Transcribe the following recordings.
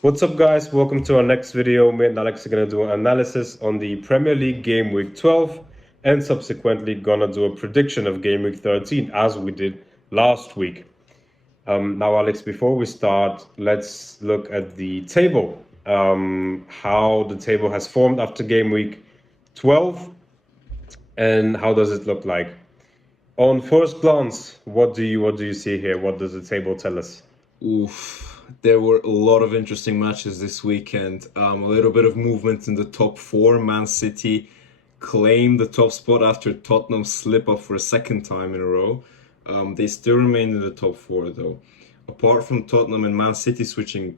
What's up, guys? Welcome to our next video. Me and Alex are going to do an analysis on the Premier League Game Week 12 and subsequently going to do a prediction of Game Week 13 as we did last week. Now, Alex, before we start, let's look at the table. How the table has formed after Game Week 12 and how does it look like? On first glance, what do you see here? What does the table tell us? Oof, there were a lot of interesting matches this weekend. A little bit of movement in the top four. Man City claimed the top spot after Tottenham slip up for a second time in a row. They still remain in the top four though. Apart from Tottenham and Man City switching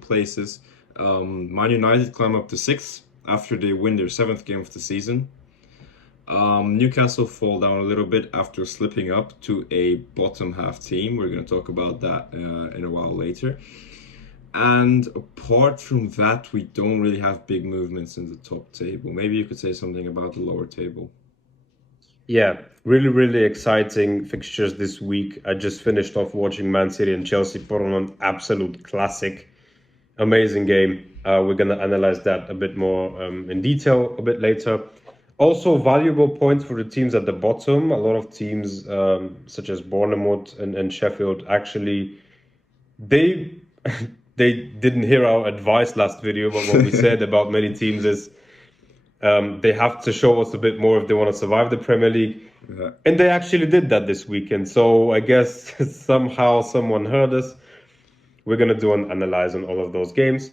places, Man United climb up to sixth after they win their seventh game of the season. Newcastle fall down a little bit after slipping up to a bottom half team. We're going to talk about that in a while later. And apart from that, we don't really have big movements in the top table. Maybe you could say something about the lower table. Yeah, really exciting fixtures this week. I just finished off watching Man City and Chelsea put on an absolute classic. Amazing game. We're going to analyze that a bit more in detail a bit later. Also, valuable points for the teams at the bottom. A lot of teams, such as Bournemouth and Sheffield, actually, they they didn't hear our advice last video, but what we said about many teams is they have to show us a bit more if they want to survive the Premier League. Yeah. And they actually did that this weekend. So I guess somehow someone heard us. We're going to do an analyze on all of those games.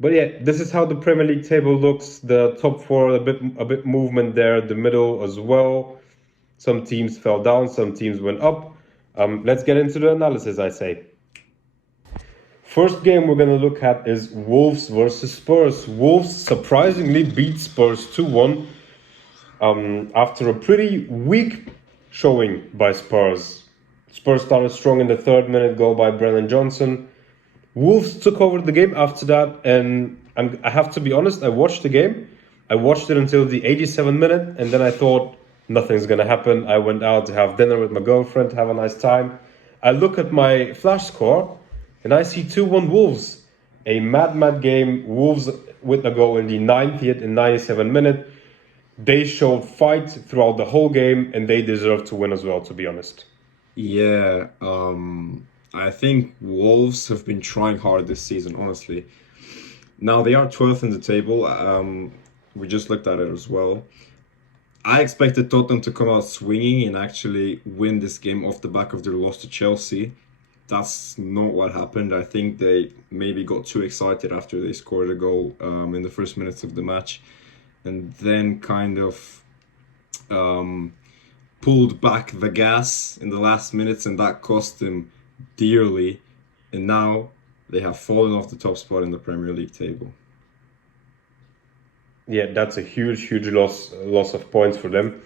But yeah, this is how the Premier League table looks. The top four, a bit movement there, the middle as well. Some teams fell down, some teams went up. Let's get into the analysis, I say. First game we're going to look at is Wolves versus Spurs. Wolves surprisingly beat Spurs 2-1 after a pretty weak showing by Spurs. Spurs started strong in the third minute, goal by Brennan Johnson. Wolves took over the game after that, and I have to be honest, I watched the game. I watched it until the 87th minute, and then I thought nothing's going to happen. I went out to have dinner with my girlfriend, have a nice time. I look at my flash score, and I see 2-1 Wolves. A mad game. Wolves with a goal in the 90th and 97th minute. They showed fight throughout the whole game, and they deserve to win as well, to be honest. Yeah, I think Wolves have been trying hard this season, honestly. Now they are 12th in the table. We just looked at it as well. I expected Tottenham to come out swinging and actually win this game off the back of their loss to Chelsea. That's not what happened. I think they maybe got too excited after they scored a goal in the first minutes of the match, and then kind of pulled back the gas in the last minutes, and that cost them dearly. And now they have fallen off the top spot in the Premier League table. Yeah, that's a huge loss of points for them.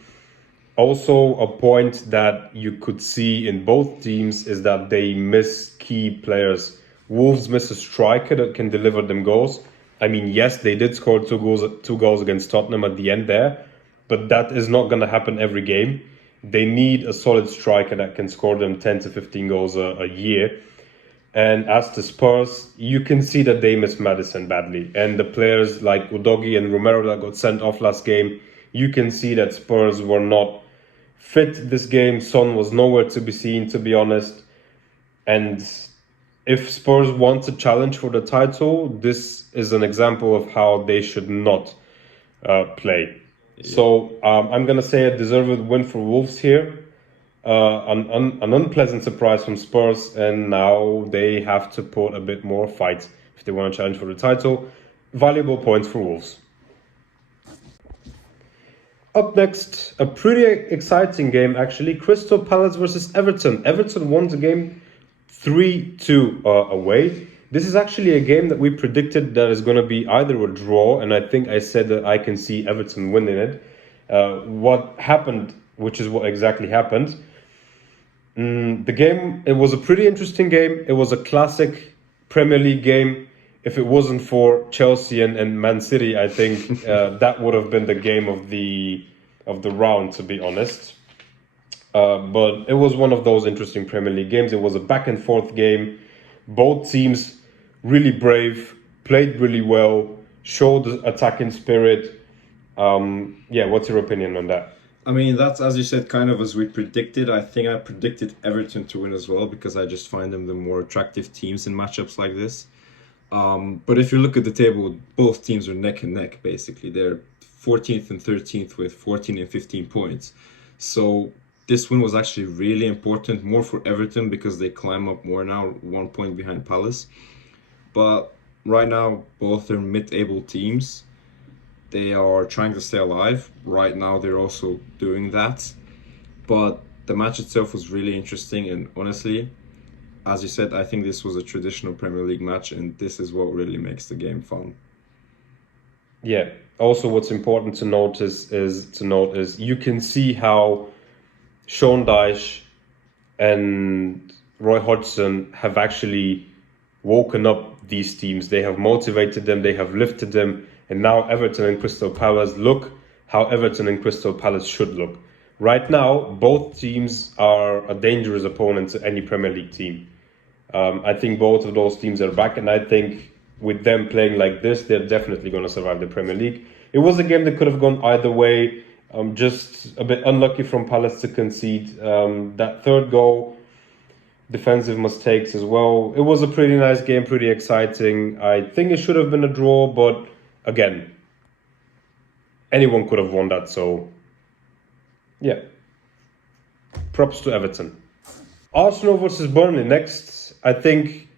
Also, a point that you could see in both teams is that they miss key players. Wolves miss a striker that can deliver them goals. I mean, yes, they did score two goals against Tottenham at the end there, but that is not going to happen every game. They need a solid striker that can score them 10 to 15 goals a year. And as to Spurs, you can see that they miss Maddison badly. And the players like Udogie and Romero that got sent off last game, you can see that Spurs were not fit this game. Son was nowhere to be seen, to be honest. And if Spurs want to challenge for the title, this is an example of how they should not play. Yeah. So I'm going to say a deserved win for Wolves here. An unpleasant surprise from Spurs, and now they have to put a bit more fight if they want to challenge for the title. Valuable points for Wolves. Up next, a pretty exciting game actually. Crystal Palace versus Everton. Everton won the game 3-2 away. This is actually a game that we predicted that is going to be either a draw, and I think I said that I can see Everton winning it. What happened, which is what exactly happened. The game, it was a pretty interesting game. It was a classic Premier League game. If it wasn't for Chelsea and Man City, I think that would have been the game of the round, to be honest. But it was one of those interesting Premier League games. It was a back and forth game. Both teams really brave, played really well, showed attacking spirit. What's your opinion on that? I mean, that's, as you said, kind of as we predicted. I think I predicted Everton to win as well because I just find them the more attractive teams in matchups like this. But if you look at the table, both teams are neck and neck, basically. They're 14th and 13th with 14 and 15 points. So this win was actually really important, more for Everton because they climb up more now, 1 point behind Palace. But right now, both are mid-table teams. They are trying to stay alive. Right now, they're also doing that. But the match itself was really interesting, and honestly, as you said, I think this was a traditional Premier League match, and this is what really makes the game fun. Yeah. Also, what's important to note is you can see how Sean Dyche and Roy Hodgson have actually woken up these teams. They have motivated them. They have lifted them. And now Everton and Crystal Palace look how Everton and Crystal Palace should look. Right now, both teams are a dangerous opponent to any Premier League team. I think both of those teams are back, and I think with them playing like this, they're definitely going to survive the Premier League. It was a game that could have gone either way. Just a bit unlucky from Palace to concede that third goal. Defensive mistakes as well. It was a pretty nice game, pretty exciting. I think it should have been a draw, but again, anyone could have won that. So, yeah, props to Everton. Arsenal versus Burnley next. I think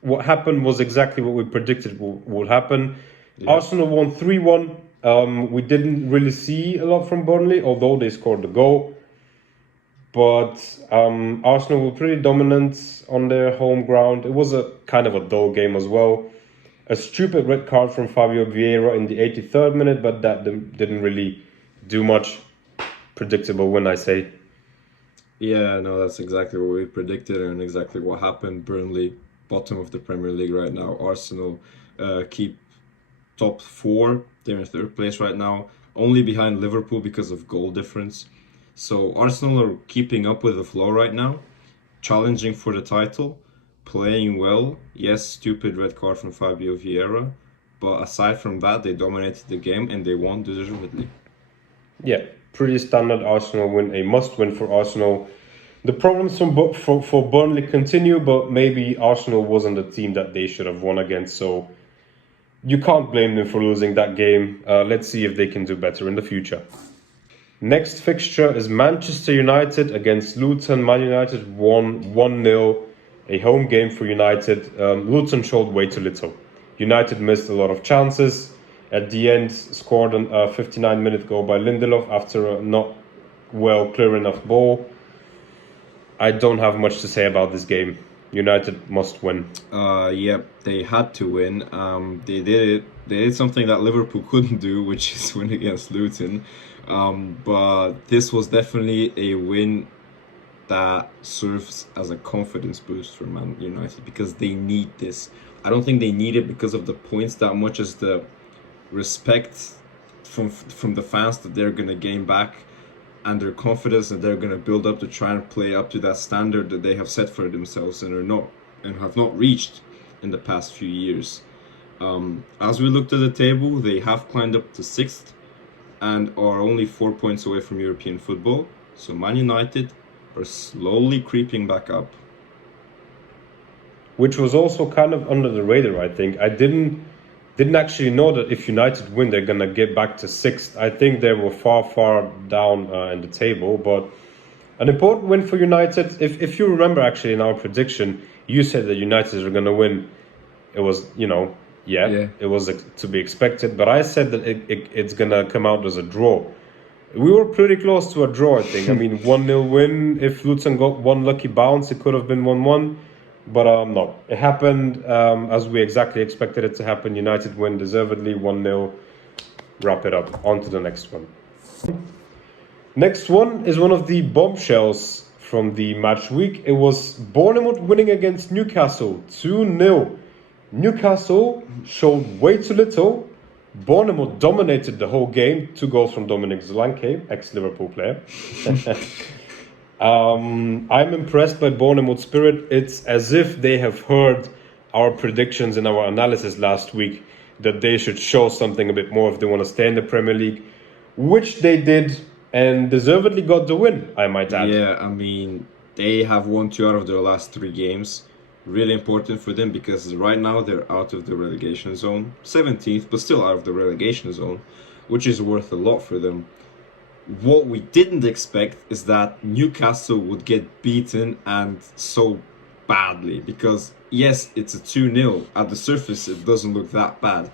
what happened was exactly what we predicted would happen. Yeah. Arsenal won 3-1. We didn't really see a lot from Burnley, although they scored the goal. But Arsenal were pretty dominant on their home ground. It was a kind of a dull game as well. A stupid red card from Fabio Vieira in the 83rd minute, but that didn't really do much. Predictable win, I say. Yeah, no, that's exactly what we predicted and exactly what happened. Burnley, bottom of the Premier League right now. Arsenal keep top 4. They're in 3rd place right now, only behind Liverpool because of goal difference. So Arsenal are keeping up with the flow right now, challenging for the title, playing well. Yes, stupid red card from Fabio Vieira, but aside from that, they dominated the game and they won deservedly. Yeah, pretty standard Arsenal win, a must-win for Arsenal. The problems for Burnley continue, but maybe Arsenal wasn't the team that they should have won against, so you can't blame them for losing that game. Let's see if they can do better in the future. Next fixture is Manchester United against Luton. Man United won 1-0, a home game for United. Luton showed way too little. United missed a lot of chances. At the end, scored a 59-minute goal by Lindelof after a not well clear enough ball. I don't have much to say about this game. United must win. Yep, they had to win. They did it. They did something that Liverpool couldn't do, which is win against Luton. But this was definitely a win that serves as a confidence boost for Man United because they need this. I don't think they need it because of the points that much as the respect from the fans that they're going to gain back and their confidence that they're going to build up to try and play up to that standard that they have set for themselves and have not reached in the past few years. As we looked at the table, they have climbed up to 6th and are only 4 points away from European football. So Man United are slowly creeping back up. Which was also kind of under the radar, I think. I didn't actually know that if United win, they're going to get back to 6th. I think they were far down in the table. But an important win for United. If you remember, actually, in our prediction, you said that United are going to win. It was, it was to be expected. But I said that it's going to come out as a draw. We were pretty close to a draw, I think. I mean, 1-0 win. If Luton got one lucky bounce, it could have been 1-1. But no, it happened as we exactly expected it to happen. United win deservedly, 1-0. Wrap it up. On to the next one. Next one is one of the bombshells from the match week. It was Bournemouth winning against Newcastle, 2-0. Newcastle showed way too little. Bournemouth dominated the whole game. 2 goals from Dominic Solanke, ex-Liverpool player. I'm impressed by Bournemouth's spirit. It's as if they have heard our predictions and our analysis last week that they should show something a bit more if they want to stay in the Premier League, which they did and deservedly got the win, I might add. Yeah, I mean, they have won 2 out of their last 3 games. Really important for them because right now they're out of the relegation zone. 17th, but still out of the relegation zone, which is worth a lot for them. What we didn't expect is that Newcastle would get beaten, and so badly, because yes, it's a 2-0. At the surface, it doesn't look that bad.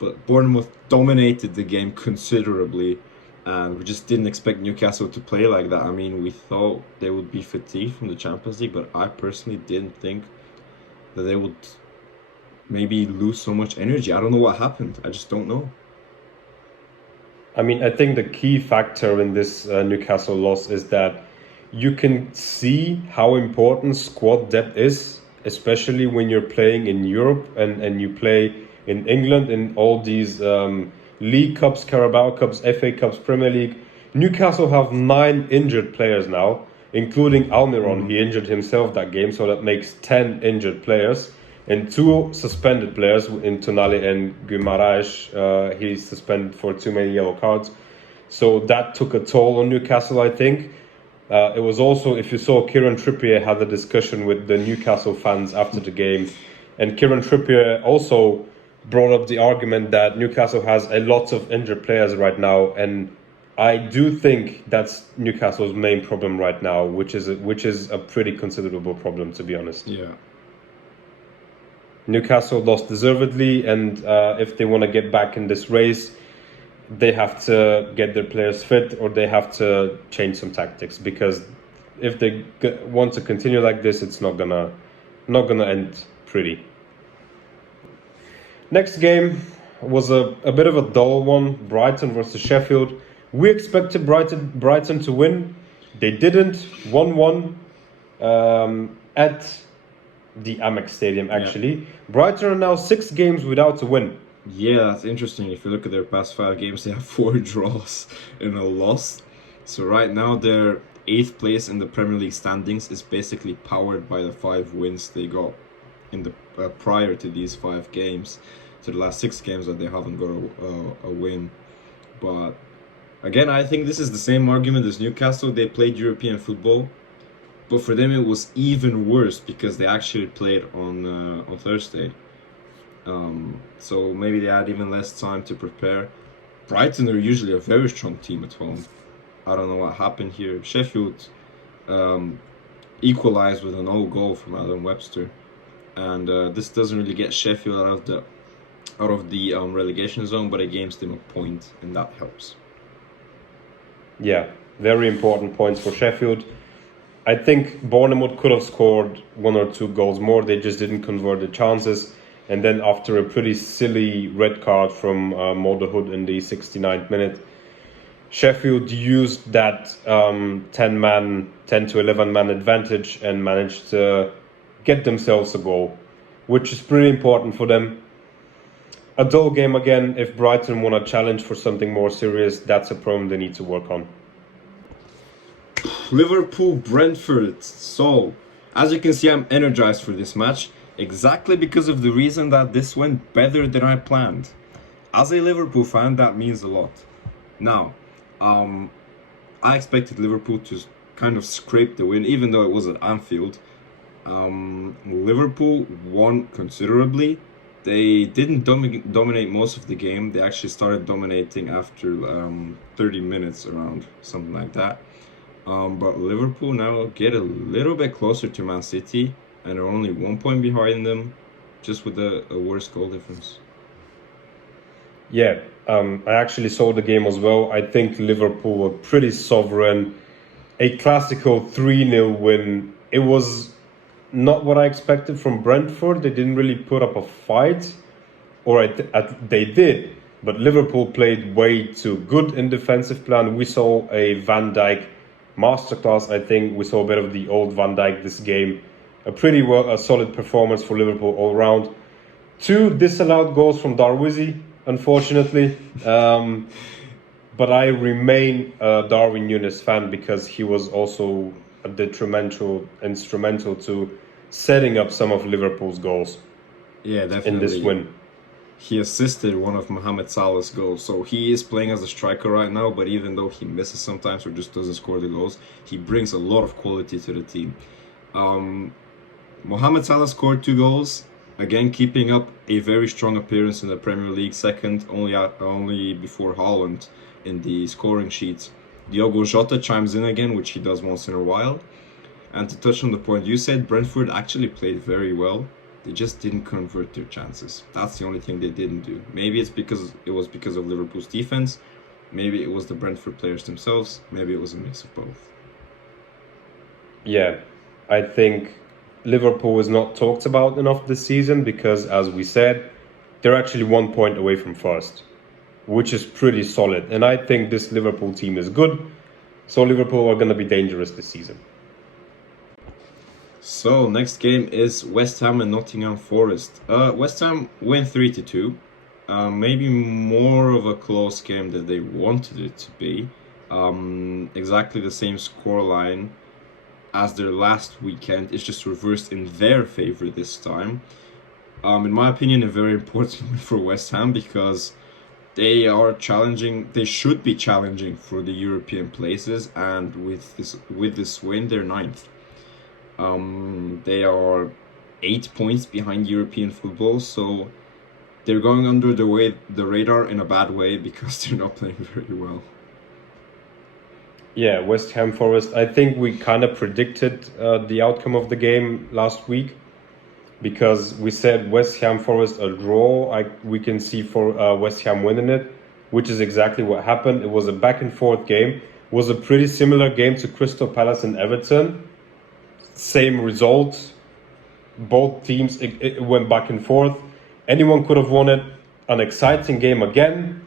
But Bournemouth dominated the game considerably, and we just didn't expect Newcastle to play like that. I mean, we thought they would be fatigued from the Champions League, but I personally didn't think that they would maybe lose so much energy. I don't know what happened. I just don't know. I mean, I think the key factor in this Newcastle loss is that you can see how important squad depth is, especially when you're playing in Europe and you play in England in all these League Cups, Carabao Cups, FA Cups, Premier League. Newcastle have 9 injured players now, including Almiron. He injured himself that game, so that makes 10 injured players. And 2 suspended players in Tonali and Guimaraes. He's suspended for too many yellow cards. So that took a toll on Newcastle, I think. It was also, if you saw, Kieran Trippier had a discussion with the Newcastle fans after the game. And Kieran Trippier also brought up the argument that Newcastle has a lot of injured players right now. And I do think that's Newcastle's main problem right now, which is a pretty considerable problem, to be honest. Yeah. Newcastle lost deservedly, and if they want to get back in this race, they have to get their players fit, or they have to change some tactics, because if they want to continue like this, it's not gonna end pretty. Next game was a bit of a dull one, Brighton versus Sheffield. We expected Brighton to win. They didn't. 1-1 at the Amex Stadium, actually. Yeah. Brighton are now 6 games without a win. Yeah, that's interesting. If you look at their past 5 games, they have 4 draws and a loss. So right now, their 8th place in the Premier League standings is basically powered by the 5 wins they got in the prior to these 5 games. So the last 6 games that they haven't got a win. But again, I think this is the same argument as Newcastle. They played European football. But for them, it was even worse because they actually played on Thursday. So maybe they had even less time to prepare. Brighton are usually a very strong team at home. I don't know what happened here. Sheffield equalized with an own goal from Adam Webster. And this doesn't really get Sheffield out of the relegation zone, but it gains them a point, and that helps. Yeah, very important points for Sheffield. I think Bournemouth could have scored 1 or 2 goals more. They just didn't convert the chances. And then after a pretty silly red card from Mulderhood in the 69th minute, Sheffield used that 10 to 11 man advantage and managed to get themselves a goal, which is pretty important for them. A dull game again. If Brighton want to challenge for something more serious, that's a problem they need to work on. Liverpool, Brentford. So, as you can see, I'm energized for this match, exactly because of the reason that this went better than I planned. As a Liverpool fan, that means a lot. Now, I expected Liverpool to kind of scrape the win, even though it was at Anfield. Liverpool won considerably. They didn't dominate most of the game. They actually started dominating after 30 minutes around, something like that. But Liverpool now get a little bit closer to Man City and are only 1 point behind them, just with a worse goal difference. Yeah, I actually saw the game as well. I think Liverpool were pretty sovereign. A classical 3-0 win. It was not what I expected from Brentford. They didn't really put up a fight, or they did, but Liverpool played way too good in defensive plan. We saw a Van Dijk masterclass. I think we saw a bit of the old Van Dijk this game. A solid performance for Liverpool all round. 2 disallowed goals from Darwizi, unfortunately. But I remain a Darwin Núñez fan because he was also instrumental to setting up some of Liverpool's goals. Yeah, in this definitely. win. He assisted one of Mohamed Salah's goals. So he is playing as a striker right now, but even though he misses sometimes or just doesn't score the goals, he brings a lot of quality to the team. Um, Mohamed Salah scored 2 goals, again keeping up a very strong appearance in the Premier League, second only before Haaland in the scoring sheets. Diogo Jota chimes in again, which he does once in a while. And to touch on the point you said, Brentford actually played very well. They just didn't convert their chances. That's the only thing they didn't do. Maybe it was because of Liverpool's defense. Maybe it was the Brentford players themselves. Maybe it was a mix of both. Yeah, I think Liverpool is not talked about enough this season because, as we said, they're actually 1 point away from first, which is pretty solid. And I think this Liverpool team is good, so Liverpool are going to be dangerous this season. So next game is West Ham and Nottingham Forest. West Ham win 3-2. Maybe more of a close game than they wanted it to be. Exactly the same scoreline as their last weekend. It's just reversed in their favor this time. In my opinion, a very important win for West Ham because they are challenging. They should be challenging for the European places, and with this win, they're ninth. They are 8 points behind European football, so they're going under the radar in a bad way because they're not playing very well. Yeah, West Ham Forest. I think we kind of predicted the outcome of the game last week because we said West Ham Forest a draw. We can see for West Ham winning it, which is exactly what happened. It was a back and forth game. It was a pretty similar game to Crystal Palace and Everton. Same result. Both teams it went back and forth. Anyone could have won it. An exciting game again.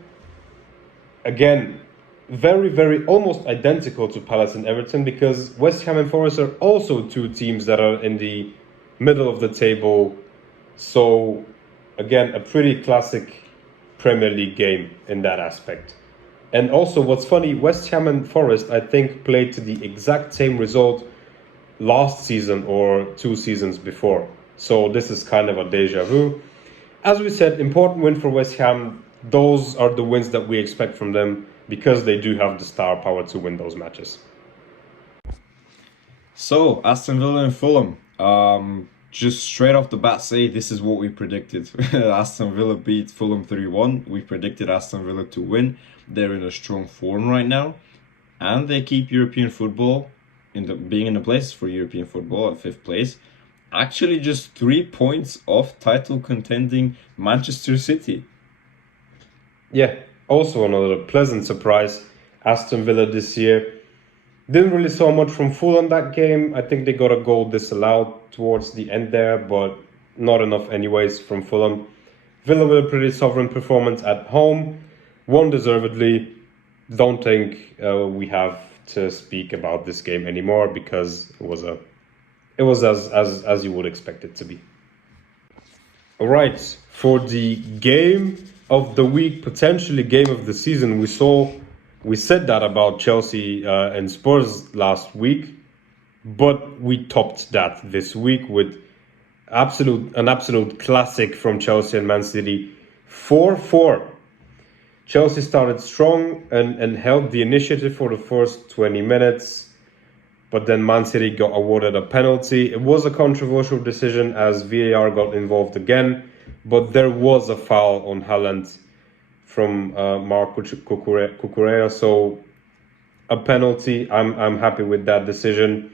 Again, very, very almost identical to Palace and Everton because West Ham and Forest are also two teams that are in the middle of the table. So, again, a pretty classic Premier League game in that aspect. And also, what's funny, West Ham and Forest, I think, played to the exact same result last season or 2 seasons before. So, this is kind of a deja vu. As we said, important win for West Ham. Those are the wins that we expect from them because they do have the star power to win those matches. So, Aston Villa and Fulham. Just straight off the bat, say this is what we predicted. Aston Villa beat Fulham 3-1. We predicted Aston Villa to win. They're in a strong form right now, and they keep European football being in the place for European football at 5th place. Actually, just 3 points off title contending Manchester City. Yeah, also another pleasant surprise. Aston Villa this year. Didn't really saw much from Fulham that game. I think they got a goal disallowed towards the end there, but not enough anyways from Fulham. Villa with a pretty sovereign performance at home. Won deservedly. Don't think we have to speak about this game anymore because it was as you would expect it to be. All right, for the game of the week, potentially game of the season, we said that about Chelsea and Spurs last week, but we topped that this week with an absolute classic from Chelsea and Man City, 4-4. Chelsea started strong and held the initiative for the first 20 minutes, but then Man City got awarded a penalty. It was a controversial decision as VAR got involved again, but there was a foul on Haaland from Marc Cucurella, so a penalty. I'm happy with that decision.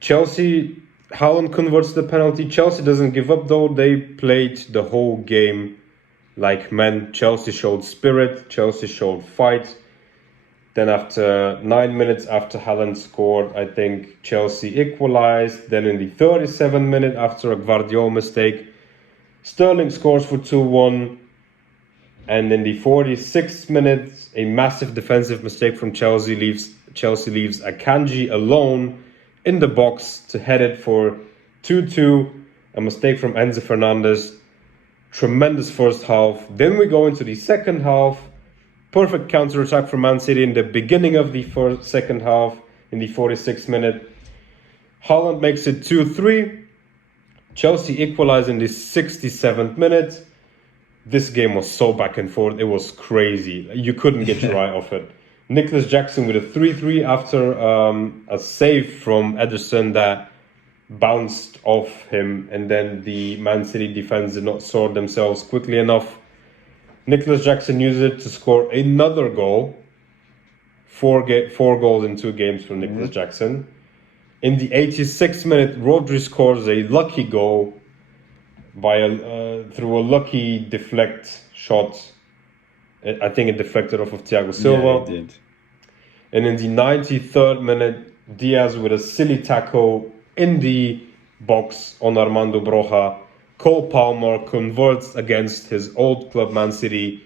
Chelsea, Haaland converts the penalty. Chelsea doesn't give up though. They played the whole game like men. Chelsea showed spirit. Chelsea showed fight. Then after 9 minutes after Haaland scored, I think Chelsea equalized. Then in the 37th minute after a Guardiola mistake, Sterling scores for 2-1. And in the 46th minute, a massive defensive mistake from Chelsea leaves Akanji alone in the box to head it for 2-2. A mistake from Enzo Fernandez. Tremendous first half. Then we go into the second half. Perfect counter-attack from Man City in the beginning of the second half in the 46th minute. Haaland makes it 2-3. Chelsea equalized in the 67th minute. This game was so back and forth. It was crazy. You couldn't get your eye off it. Nicholas Jackson with a 3-3 after a save from Ederson that bounced off him, and then the Man City defense did not sort themselves quickly enough. Nicholas Jackson used it to score another goal. Four goals in 2 games for Nicholas Jackson. In the 86th minute, Rodri scores a lucky goal through a lucky deflect shot. I think it deflected off of Thiago Silva. Yeah, it did. And in the 93rd minute, Diaz with a silly tackle in the box on Armando Broja. Cole Palmer converts against his old club Man City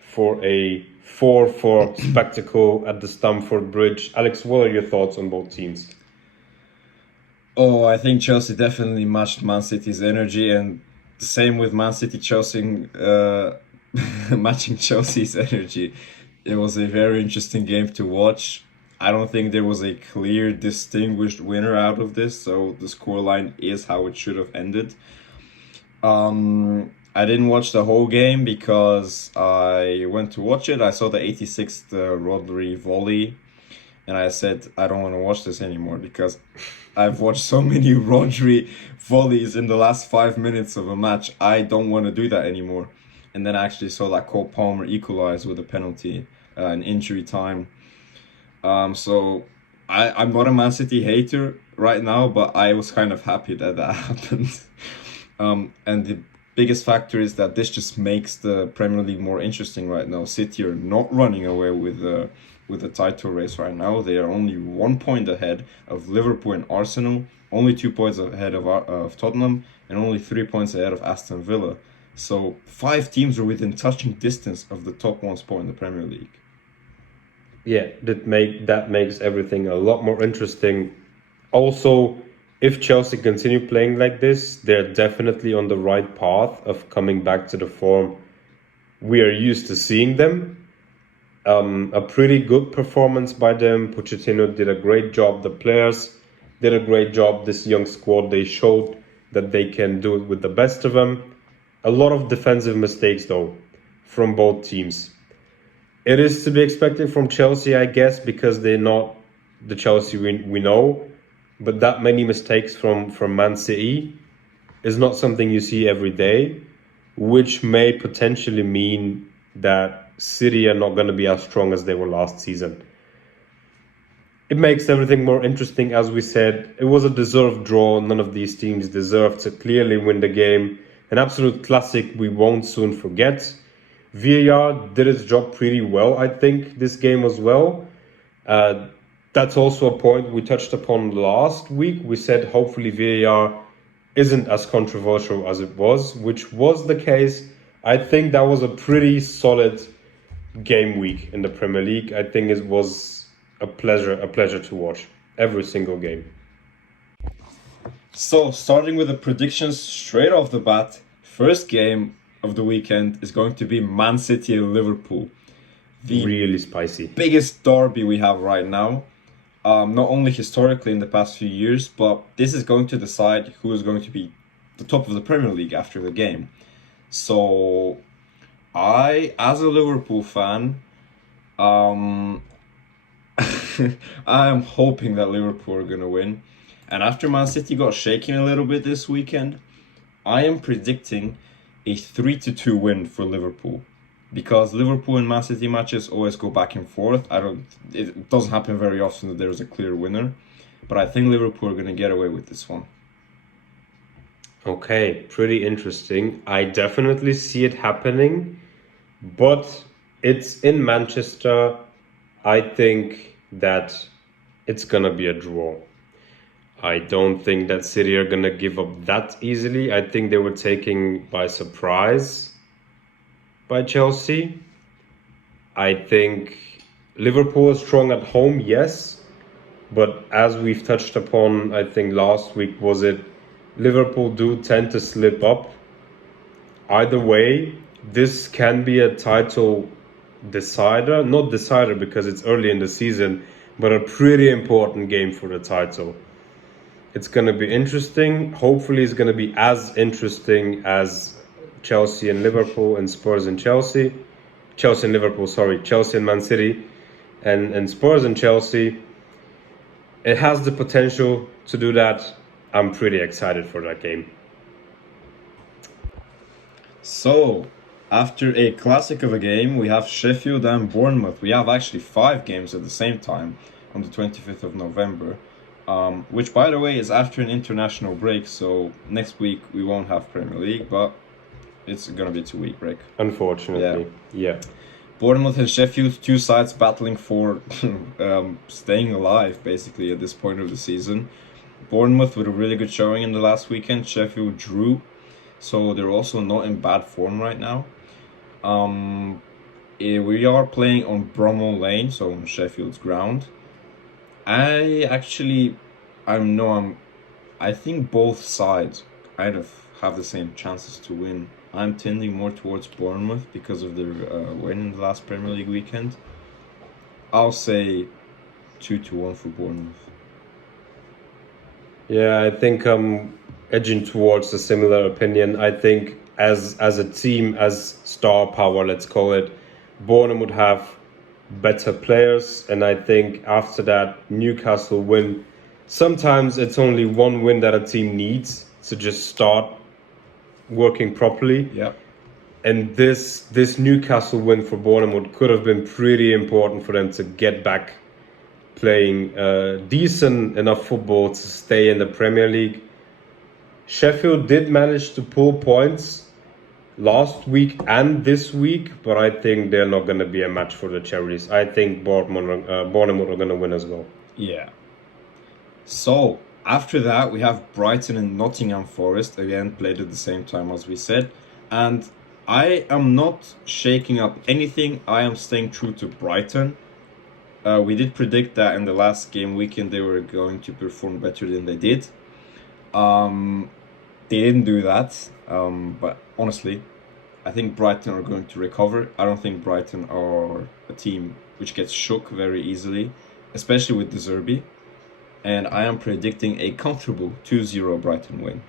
for a 4-4 spectacle at the Stamford Bridge. Alex, what are your thoughts on both teams? Oh, I think Chelsea definitely matched Man City's energy, and the same with Man City matching Chelsea's energy. It was a very interesting game to watch. I don't think there was a clear, distinguished winner out of this, so the scoreline is how it should have ended. I didn't watch the whole game because I went to watch it. I saw the 86th Rodri volley, and I said, I don't want to watch this anymore because I've watched so many Rodri volleys in the last 5 minutes of a match. I don't want to do that anymore. And then I actually saw that Cole Palmer equalize with a penalty in injury time. So I'm not a Man City hater right now, but I was kind of happy that happened. And the biggest factor is that this just makes the Premier League more interesting right now. City are not running away with the title race right now. They are only 1 point ahead of Liverpool and Arsenal, only 2 points ahead of Tottenham, and only 3 points ahead of Aston Villa. So 5 teams are within touching distance of the top 1 spot in the Premier League. Yeah, that makes everything a lot more interesting. Also, if Chelsea continue playing like this, they're definitely on the right path of coming back to the form we are used to seeing them. A pretty good performance by them. Pochettino did a great job. The players did a great job. This young squad, they showed that they can do it with the best of them. A lot of defensive mistakes, though, from both teams. It is to be expected from Chelsea, I guess, because they're not the Chelsea we know. But that many mistakes from Man City is not something you see every day, which may potentially mean that City are not going to be as strong as they were last season. It makes everything more interesting. As we said, it was a deserved draw. None of these teams deserved to clearly win the game. An absolute classic we won't soon forget. VAR did its job pretty well, I think, this game as well. That's also a point we touched upon last week. We said hopefully VAR isn't as controversial as it was, which was the case. I think that was a pretty solid game week in the Premier League. I think it was a pleasure to watch every single game. So, starting with the predictions straight off the bat, first game of the weekend is going to be Man City and Liverpool. The really spicy. Biggest derby we have right now. Not only historically in the past few years, but this is going to decide who is going to be the top of the Premier League after the game. So, I, as a Liverpool fan, I am hoping that Liverpool are going to win. And after Man City got shaken a little bit this weekend, I am predicting a 3-2 win for Liverpool. Because Liverpool and Man City matches always go back and forth. It doesn't happen very often that there's a clear winner. But I think Liverpool are going to get away with this one. Okay, pretty interesting. I definitely see it happening. But it's in Manchester. I think that it's going to be a draw. I don't think that City are going to give up that easily. I think they were taken by surprise by Chelsea. I think Liverpool is strong at home, yes. But as we've touched upon, I think last week, Liverpool do tend to slip up. Either way, this can be a title decider. Not decider because it's early in the season, but a pretty important game for the title. It's going to be interesting. Hopefully, it's going to be as interesting as Chelsea and Liverpool and Spurs and Chelsea. Chelsea and Liverpool, sorry. Chelsea and Man City and Spurs and Chelsea. It has the potential to do that. I'm pretty excited for that game. So, after a classic of a game, we have Sheffield and Bournemouth. We have actually 5 games at the same time on the 25th of November, which, by the way, is after an international break. So, next week we won't have Premier League, but it's going to be a 2-week break. Unfortunately, yeah. Bournemouth and Sheffield, 2 sides battling for staying alive, basically, at this point of the season. Bournemouth with a really good showing in the last weekend. Sheffield drew, so they're also not in bad form right now. We are playing on Bramall Lane, so on Sheffield's ground. I think both sides kind of have the same chances to win. I'm tending more towards Bournemouth because of their win in the last Premier League weekend. I'll say 2-1 for Bournemouth. Yeah, I think I'm edging towards a similar opinion. I think as a team, as star power, let's call it, Bournemouth would have better players, and I think after that Newcastle win, sometimes it's only one win that a team needs to just start working properly. Yeah. And this Newcastle win for Bournemouth could have been pretty important for them to get back playing decent enough football to stay in the Premier League. Sheffield did manage to pull points last week and this week, but I think they're not going to be a match for the Cherries. I think Bournemouth are going to win as well. Yeah. So, after that, we have Brighton and Nottingham Forest, again played at the same time as we said. And I am not shaking up anything. I am staying true to Brighton. We did predict that in the last game weekend they were going to perform better than they did. They didn't do that, but honestly, I think Brighton are going to recover. I don't think Brighton are a team which gets shook very easily, especially with De Zerbi. And I am predicting a comfortable 2-0 Brighton win.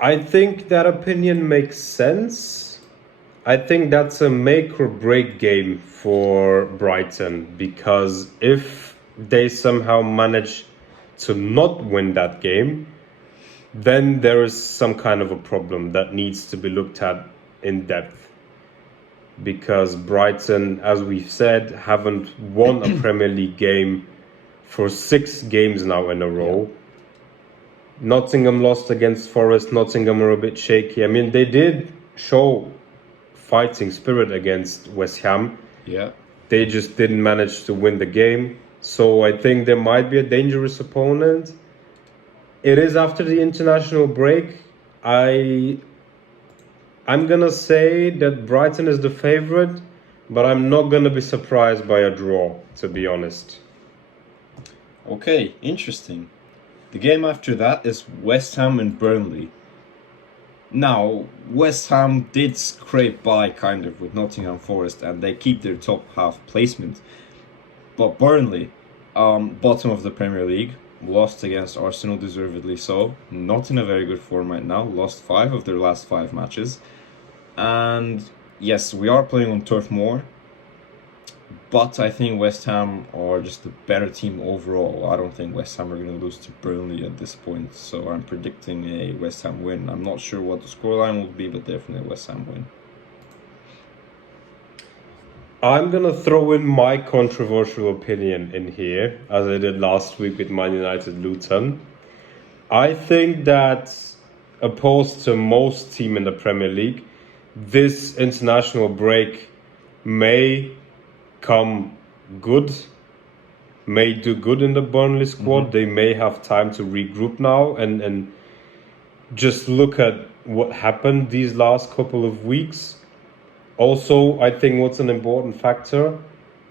I think that opinion makes sense. I think that's a make or break game for Brighton, because if they somehow manage to not win that game, then there is some kind of a problem that needs to be looked at in depth. Because Brighton, as we've said, haven't won a Premier League game for 6 games now in a row. Nottingham lost against Forest. Nottingham are a bit shaky. I mean, they did show fighting spirit against West Ham. Yeah. They just didn't manage to win the game. So I think there might be a dangerous opponent. It is after the international break. I'm going to say that Brighton is the favorite, but I'm not going to be surprised by a draw, to be honest. Okay, interesting. The game after that is West Ham and Burnley. Now, West Ham did scrape by kind of with Nottingham Forest, and they keep their top half placement. But Burnley, bottom of the Premier League, lost against Arsenal, deservedly so. Not in a very good form right now. Lost 5 of their last 5 matches. And yes, we are playing on Turf Moor. But I think West Ham are just a better team overall. I don't think West Ham are going to lose to Burnley at this point. So I'm predicting a West Ham win. I'm not sure what the scoreline will be, but definitely a West Ham win. I'm going to throw in my controversial opinion in here, as I did last week with Man United Luton. I think that, opposed to most teams in the Premier League, this international break may come good, may do good in the Burnley squad. They may have time to regroup now and just look at what happened these last couple of weeks. Also, I think what's an important factor,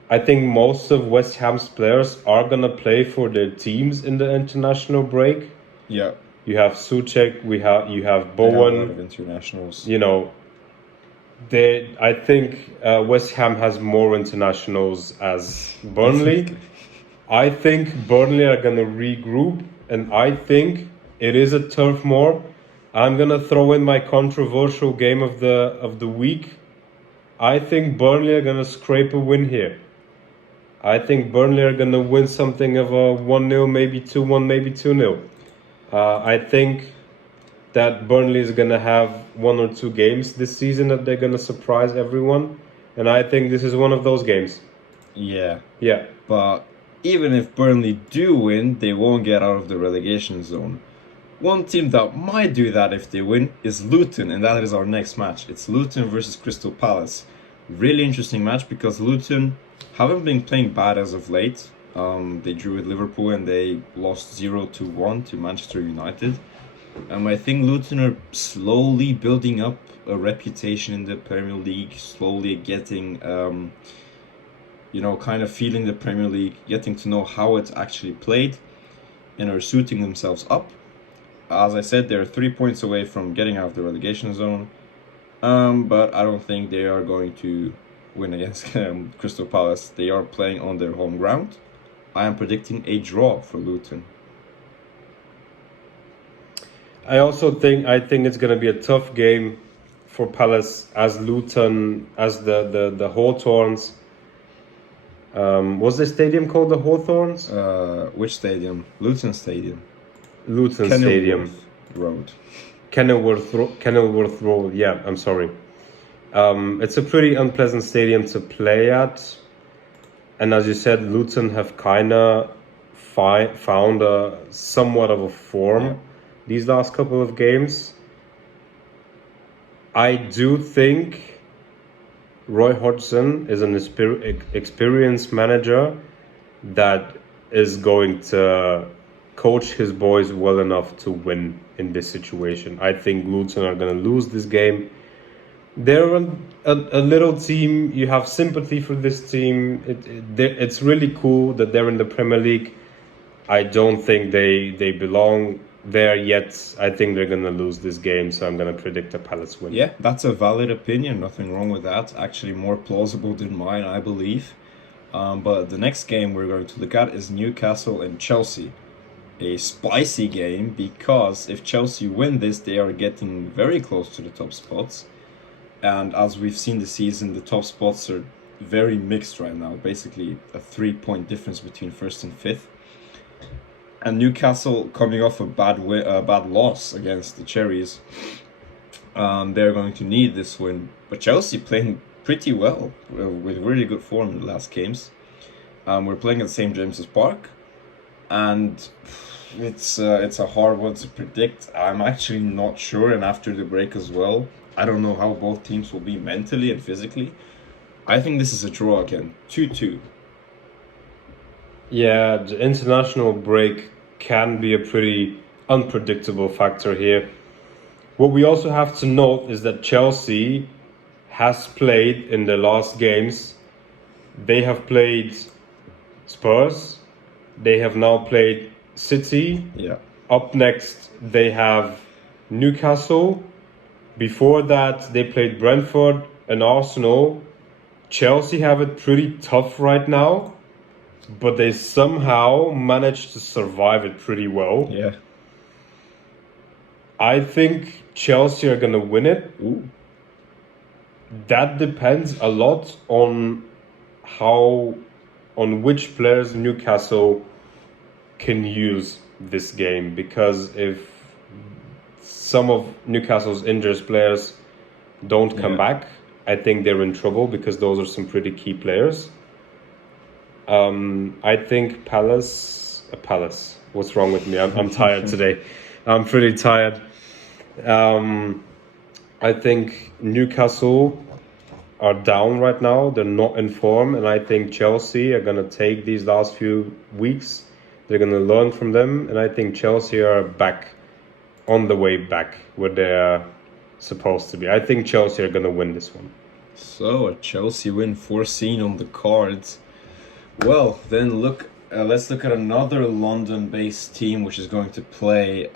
I think most of West Ham's players are going to play for their teams in the international break. Yeah. You have Souček, you have Bowen. They have a lot of internationals. You know, I think West Ham has more internationals as Burnley. I think Burnley are gonna regroup, and I think it is a turf moor. I'm gonna throw in my controversial game of the week. I think Burnley are gonna scrape a win here. I think Burnley are gonna win something of a 1-0, maybe 2-1, maybe 2-0. I think that Burnley is gonna have one or two games this season that they're gonna surprise everyone, and I think this is one of those games. Yeah, Yeah. but even if Burnley do win, they won't get out of the relegation zone. One team that might do that if they win is Luton, and that is our next match. It's Luton versus Crystal Palace. Really interesting match because Luton haven't been playing bad as of late. They drew with Liverpool and they lost 0-1 to Manchester United. I think Luton are slowly building up a reputation in the Premier League, slowly getting, kind of feeling the Premier League, getting to know how it's actually played, and are suiting themselves up. As I said, they're 3 points away from getting out of the relegation zone, but I don't think they are going to win against Crystal Palace. They are playing on their home ground. I am predicting a draw for Luton. I think it's gonna be a tough game for Palace as Luton, as the Hawthorns. Was the stadium called the Hawthorns? Which stadium? Luton Stadium. Luton Stadium. Road. Kenilworth Road. Yeah, I'm sorry. It's a pretty unpleasant stadium to play at, and as you said, Luton have kinda found a somewhat of a form these last couple of games. I do think Roy Hodgson is an experienced manager that is going to coach his boys well enough to win in this situation. I think Luton are going to lose this game. They're a little team. You have sympathy for this team. It's really cool that they're in the Premier League. I don't think they belong there yet. I think they're going to lose this game, so I'm going to predict a Palace win. Yeah, that's a valid opinion. Nothing wrong with that. Actually, more plausible than mine, I believe. But the next game we're going to look at is Newcastle and Chelsea. A spicy game because if Chelsea win this, they are getting very close to the top spots. And as we've seen this season, the top spots are very mixed right now. Basically, a 3-point difference between first and fifth. And Newcastle coming off a bad loss against the Cherries. They're going to need this win. But Chelsea playing pretty well with really good form in the last games. We're playing at St. James's Park, and it's a hard one to predict. I'm actually not sure, and after the break as well, I don't know how both teams will be mentally and physically. I think this is a draw again, 2-2. Yeah, the international break can be a pretty unpredictable factor here. What we also have to note is that Chelsea has played in the last games. They have played Spurs. They have now played City. Yeah. Up next, they have Newcastle. Before that, they played Brentford and Arsenal. Chelsea have it pretty tough right now, but they somehow managed to survive it pretty well. Yeah. I think Chelsea are going to win it. Ooh. That depends a lot on which players Newcastle can use this game, because if some of Newcastle's injured players don't come back, I think they're in trouble, because those are some pretty key players. I think Palace. What's wrong with me? I'm tired today. I'm pretty tired. I think Newcastle are down right now. They're not in form, and I think Chelsea are gonna take these last few weeks. They're gonna learn from them, and I think Chelsea are back, on the way back where they're supposed to be. I think Chelsea are gonna win this one. So a Chelsea win foreseen on the cards. Well, then let's look at another London-based team which is going to play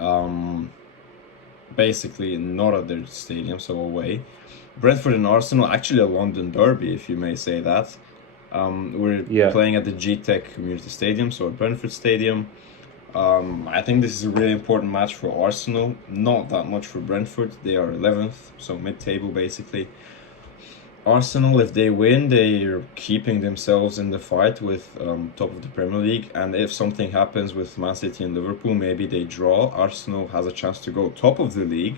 basically not at their stadium, so away. Brentford and Arsenal, actually a London derby, if you may say that. We're Yeah. playing at the G-Tech Community Stadium, so at Brentford Stadium. I think this is a really important match for Arsenal, not that much for Brentford. They are 11th, so mid-table basically. Arsenal, if they win, they're keeping themselves in the fight with top of the Premier League. And if something happens with Man City and Liverpool, maybe they draw, Arsenal has a chance to go top of the league.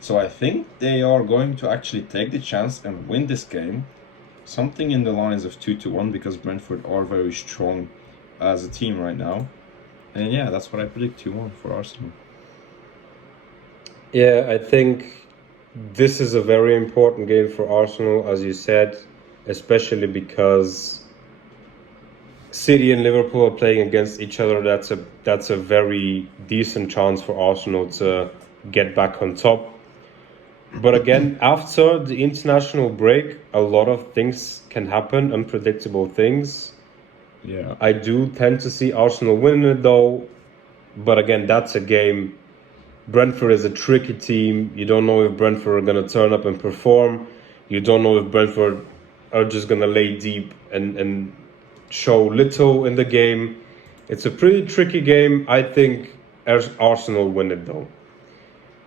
So I think they are going to actually take the chance and win this game. Something in the lines of 2-1 because Brentford are very strong as a team right now. And yeah, that's what I predict, 2-1 for Arsenal. Yeah, I think this is a very important game for Arsenal, as you said, especially because City and Liverpool are playing against each other. That's a very decent chance for Arsenal to get back on top. But again, after the international break, a lot of things can happen, unpredictable things. Yeah. I do tend to see Arsenal winning it though. But again, that's a game. Brentford is a tricky team. You don't know if Brentford are going to turn up and perform. You don't know if Brentford are just going to lay deep and show little in the game. It's a pretty tricky game. I think Arsenal win it though,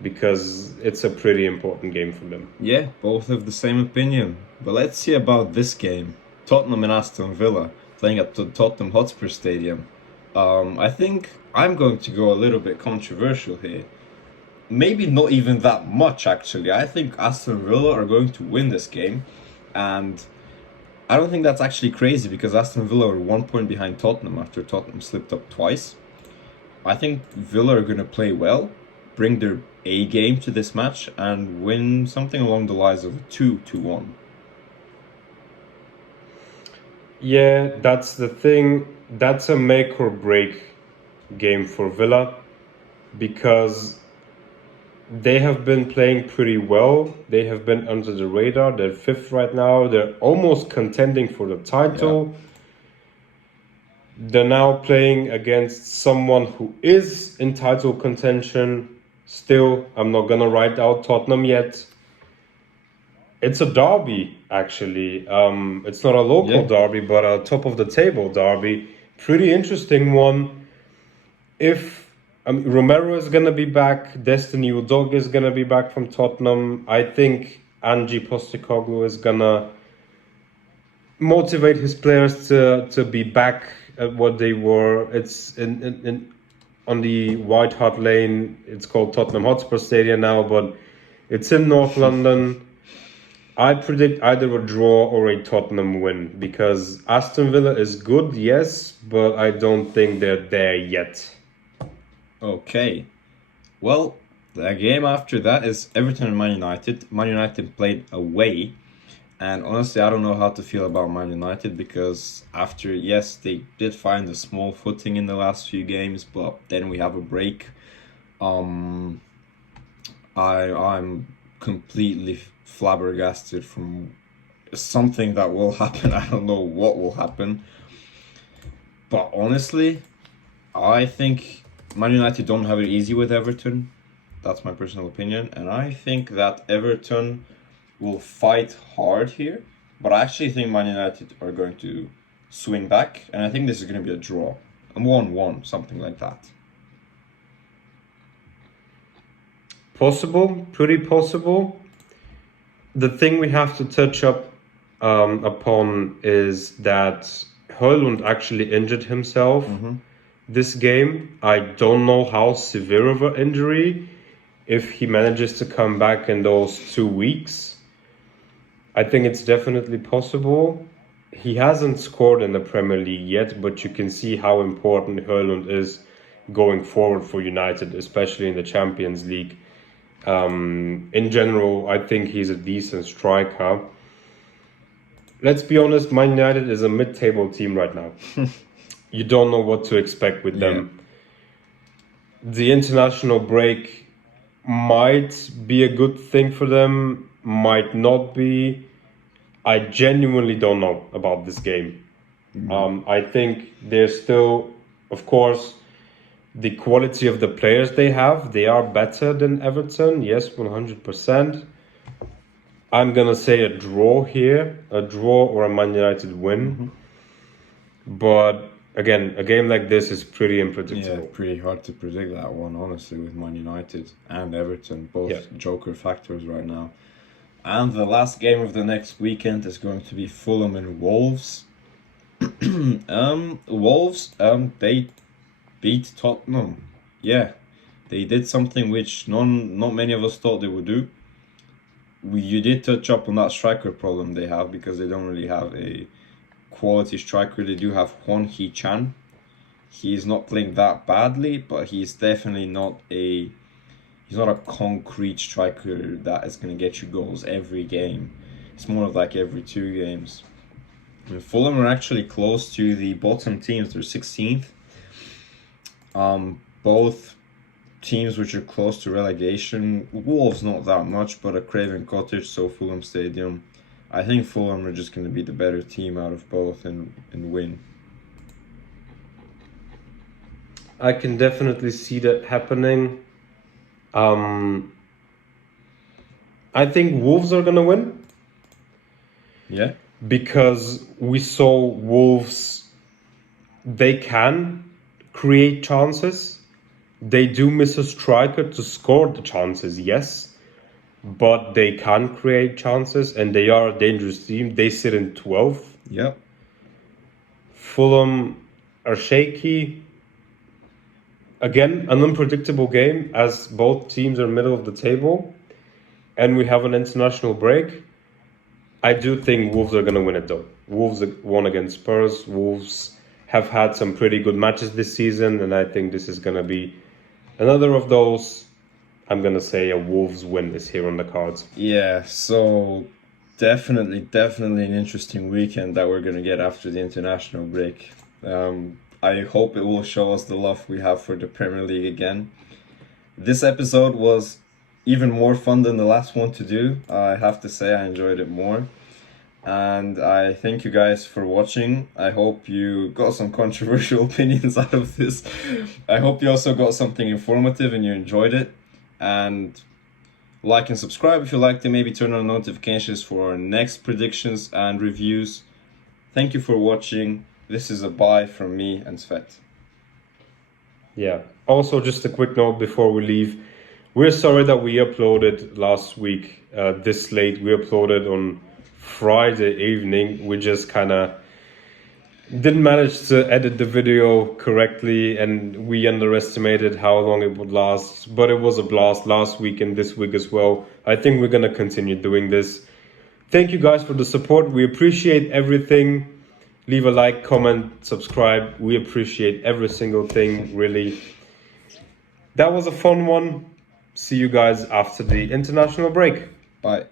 because it's a pretty important game for them. Yeah, both have the same opinion. But let's see about this game. Tottenham and Aston Villa playing at the Tottenham Hotspur Stadium. I think I'm going to go a little bit controversial here. Maybe not even that much, actually. I think Aston Villa are going to win this game. And I don't think that's actually crazy because Aston Villa are 1 point behind Tottenham after Tottenham slipped up twice. I think Villa are going to play well, bring their A game to this match, and win something along the lines of 2-1. Yeah, that's the thing. That's a make or break game for Villa because they have been playing pretty well. They have been under the radar. They're fifth right now. They're almost contending for the title. Yeah. They're now playing against someone who is in title contention. Still, I'm not gonna write out Tottenham yet. It's a derby, actually. It's not a local derby, but a top of the table derby. Pretty interesting one. If Romero is gonna be back, Destiny Udogie is gonna be back from Tottenham, I think Ange Postecoglou is gonna motivate his players to be back at what they were. It's in on the White Hart Lane. It's called Tottenham Hotspur Stadium now, but it's in North London. I predict either a draw or a Tottenham win because Aston Villa is good, yes, but I don't think they're there yet. Okay. Well, the game after that is Everton and Man United. Man United played away. And honestly, I don't know how to feel about Man United because after, yes, they did find a small footing in the last few games, but then we have a break. I'm completely flabbergasted from something that will happen. I don't know what will happen. But honestly, I think Man United don't have it easy with Everton. That's my personal opinion. And I think that Everton will fight hard here. But I actually think Man United are going to swing back. And I think this is going to be a draw. A 1-1, something like that. Possible, pretty possible. The thing we have to touch up upon is that Højlund actually injured himself this game. I don't know how severe of an injury, if he manages to come back in those 2 weeks. I think it's definitely possible. He hasn't scored in the Premier League yet, but you can see how important Højlund is going forward for United, especially in the Champions League. In general, I think he's a decent striker. Let's be honest, Man United is a mid-table team right now. You don't know what to expect with them. The international break might be a good thing for them, might not be. I genuinely don't know about this game. I think there's still, of course, the quality of the players they have. They are better than Everton, yes, 100%. I'm gonna say a draw here, a draw or a Man United win. But again, a game like this is pretty Yeah, unpredictable. pretty hard to predict that one, honestly, with Man United and Everton, both Yeah. joker factors right now. And the last game of the next weekend is going to be Fulham and Wolves. Wolves, they beat Tottenham. Yeah, they did something which not many of us thought they would do. You did touch up on that striker problem they have, because they don't really have a quality striker. They do have Hwan Hee-chan. He's not playing that badly, but he's definitely not a concrete striker that is going to get you goals every game. It's more of like every 2 games. And Fulham are actually close to the bottom teams. They're 16th. Both teams which are close to relegation. Wolves not that much, but a Craven Cottage, so Fulham Stadium. I think Fulham are just going to be the better team out of both and win. I can definitely see that happening. I think Wolves are gonna win Yeah? because we saw Wolves. They can create chances. They do miss a striker to score the chances, yes, but they can create chances, and they are a dangerous team. They sit in 12th. Yep. Fulham are shaky. Again, an unpredictable game as both teams are middle of the table and we have an international break. I do think Wolves are going to win it though. Wolves won against Spurs. Wolves have had some pretty good matches this season, and I think this is going to be another of those. I'm going to say a Wolves win is here on the cards. Yeah, so definitely an interesting weekend that we're going to get after the international break. I hope it will show us the love we have for the Premier League again. This episode was even more fun than the last one to do. I have to say I enjoyed it more. And I thank you guys for watching. I hope you got some controversial opinions out of this. I hope you also got something informative and you enjoyed it. And like and subscribe if you liked it. Maybe turn on notifications for our next predictions and reviews. Thank you for watching. This is a bye from me and Svet. Yeah. Also, just a quick note before we leave. We're sorry that we uploaded last week this late. We uploaded on Friday evening. We just kind of didn't manage to edit the video correctly, and we underestimated how long it would last. But it was a blast last week and this week as well. I think we're going to continue doing this. Thank you guys for the support. We appreciate everything. Leave a like, comment, subscribe. We appreciate every single thing, really. That was a fun one. See you guys after the international break. Bye.